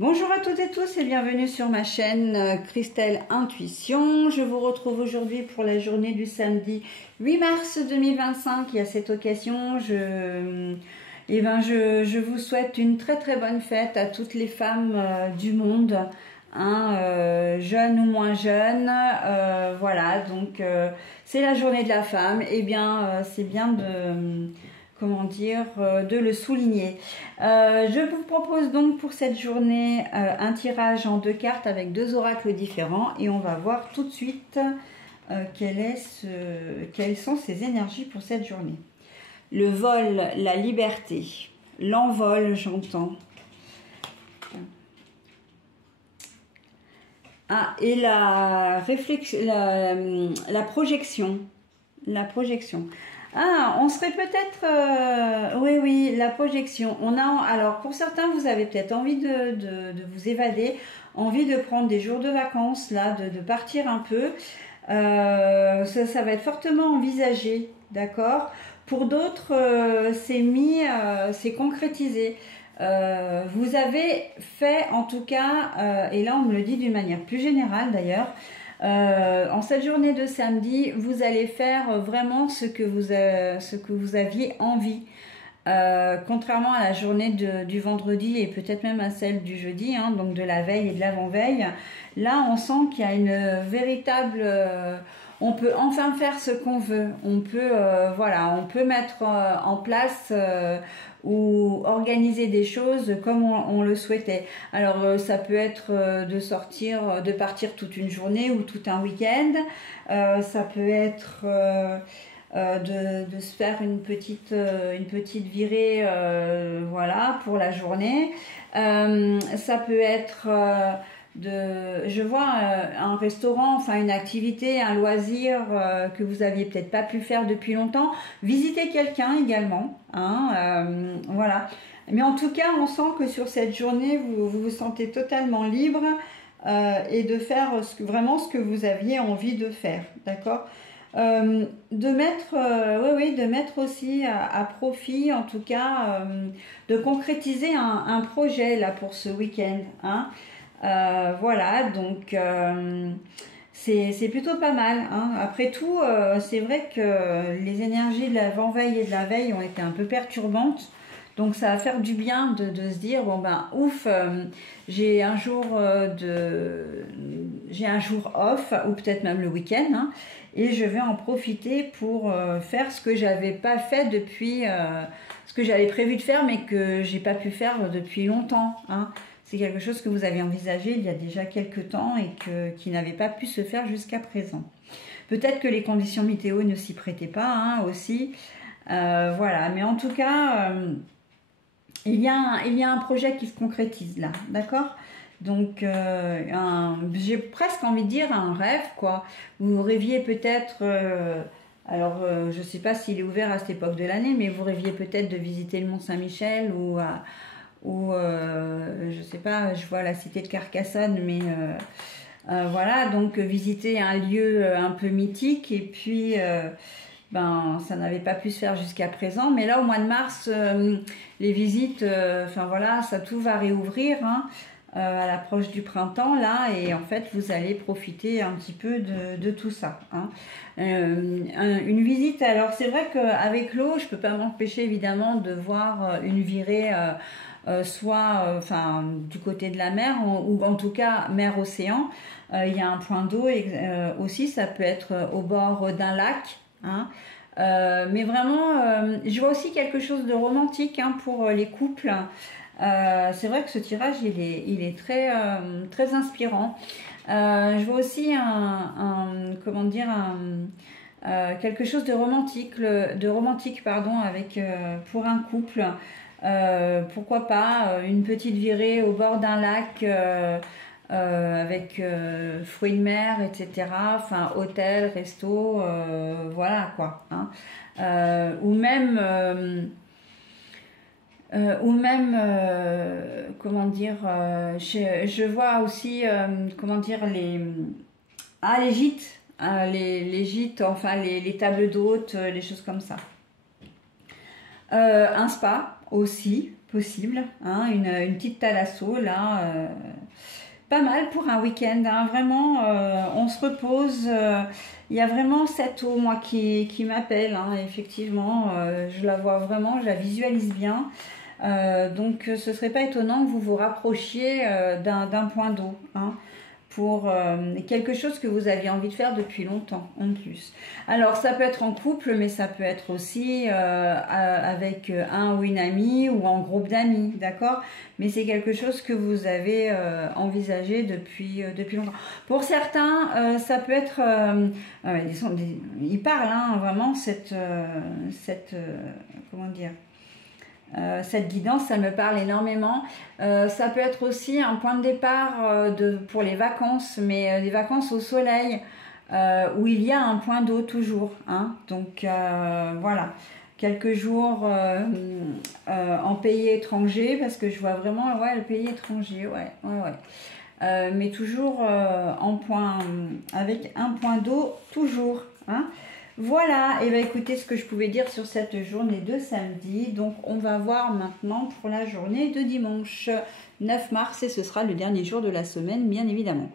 Bonjour à toutes et tous et bienvenue sur ma chaîne Christelle Intuition. Je vous retrouve aujourd'hui pour la journée du samedi 8 mars 2025 et à cette occasion, je vous souhaite une très très bonne fête à toutes les femmes du monde, jeunes ou moins jeunes. Voilà, donc c'est la journée de la femme. Et bien, c'est bien de... de le souligner. Je vous propose donc pour cette journée un tirage en 2 cartes avec 2 oracles différents et on va voir tout de suite quelles sont ces énergies pour cette journée. Le vol, la liberté, l'envol, j'entends. Ah, et la réflexion, la projection. La projection. Ah, on serait peut-être... oui, la projection. Alors, pour certains, vous avez peut-être envie de vous évader, envie de prendre des jours de vacances, là, de partir un peu. Ça va être fortement envisagé, d'accord? Pour d'autres, c'est concrétisé. Vous avez fait, en tout cas, et là, on me le dit d'une manière plus générale, d'ailleurs, en cette journée de samedi, vous allez faire vraiment ce que vous aviez envie. Contrairement à la journée du vendredi et peut-être même à celle du jeudi, donc de la veille et de l'avant-veille, là on sent qu'il y a une véritable... on peut enfin faire ce qu'on veut. On peut, on peut mettre en place ou organiser des choses comme on le souhaitait. Alors ça peut être de partir toute une journée ou tout un week-end. Ça peut être de se faire une petite virée, voilà, pour la journée. Ça peut être je vois un restaurant, enfin une activité, un loisir que vous aviez peut-être pas pu faire depuis longtemps. Visiter quelqu'un également, voilà. Mais en tout cas, on sent que sur cette journée, vous vous sentez totalement libre et de faire vraiment ce que vous aviez envie de faire, d'accord? De mettre aussi à profit, en tout cas, de concrétiser un projet là pour ce week-end, voilà, donc c'est plutôt pas mal, Après tout, c'est vrai que les énergies de l'avant-veille et de la veille ont été un peu perturbantes, donc ça va faire du bien de se dire, bon ben ouf, j'ai un jour off, ou peut-être même le week-end, et je vais en profiter pour faire ce que j'avais pas fait depuis, ce que j'avais prévu de faire mais que j'ai pas pu faire depuis longtemps, C'est quelque chose que vous avez envisagé il y a déjà quelques temps et qui n'avait pas pu se faire jusqu'à présent. Peut-être que les conditions météo ne s'y prêtaient pas, aussi. Voilà, mais en tout cas, il y a un projet qui se concrétise là, d'accord? Donc, j'ai presque envie de dire un rêve, quoi. Vous rêviez peut-être... je ne sais pas s'il est ouvert à cette époque de l'année, mais vous rêviez peut-être de visiter le Mont-Saint-Michel ou je sais pas, je vois la cité de Carcassonne, mais voilà, donc visiter un lieu un peu mythique, et puis ça n'avait pas pu se faire jusqu'à présent, mais là au mois de mars, les visites, voilà, ça tout va réouvrir, à l'approche du printemps là, et en fait vous allez profiter un petit peu de tout ça, une visite. Alors c'est vrai qu'avec l'eau, je peux pas m'empêcher évidemment de voir une virée soit du côté de la mer, ou en tout cas mer-océan. Il y a un point d'eau, aussi ça peut être au bord d'un lac, mais vraiment je vois aussi quelque chose de romantique, pour les couples. C'est vrai que ce tirage il est très très inspirant. Je vois aussi quelque chose de romantique, avec pour un couple. Pourquoi pas une petite virée au bord d'un lac, avec fruits de mer, etc. Enfin, hôtel, resto, voilà quoi. Ou même je vois aussi les gîtes, les gîtes, enfin les tables d'hôtes, les choses comme ça. Un spa aussi, possible, hein, une petite thalasso là, pas mal pour un week-end, hein, vraiment, on se repose, il y a vraiment cette eau, moi, qui m'appelle, hein, effectivement, je la vois vraiment, je la visualise bien, donc ce serait pas étonnant que vous vous rapprochiez d'un point d'eau, hein, pour quelque chose que vous aviez envie de faire depuis longtemps en plus. Alors ça peut être en couple, mais ça peut être aussi avec un ou une amie ou en groupe d'amis, d'accord? Mais c'est quelque chose que vous avez envisagé depuis longtemps. Pour certains, ça peut être, ils parlent, hein, vraiment comment dire, cette guidance, ça me parle énormément. Ça peut être aussi un point de départ pour les vacances, mais des vacances au soleil, où il y a un point d'eau toujours, hein. Donc voilà, quelques jours en pays étranger, parce que je vois vraiment, ouais, le pays étranger, ouais. Mais toujours avec un point d'eau toujours, hein. Voilà, et bien écoutez ce que je pouvais dire sur cette journée de samedi. Donc on va voir maintenant pour la journée de dimanche 9 mars et ce sera le dernier jour de la semaine bien évidemment.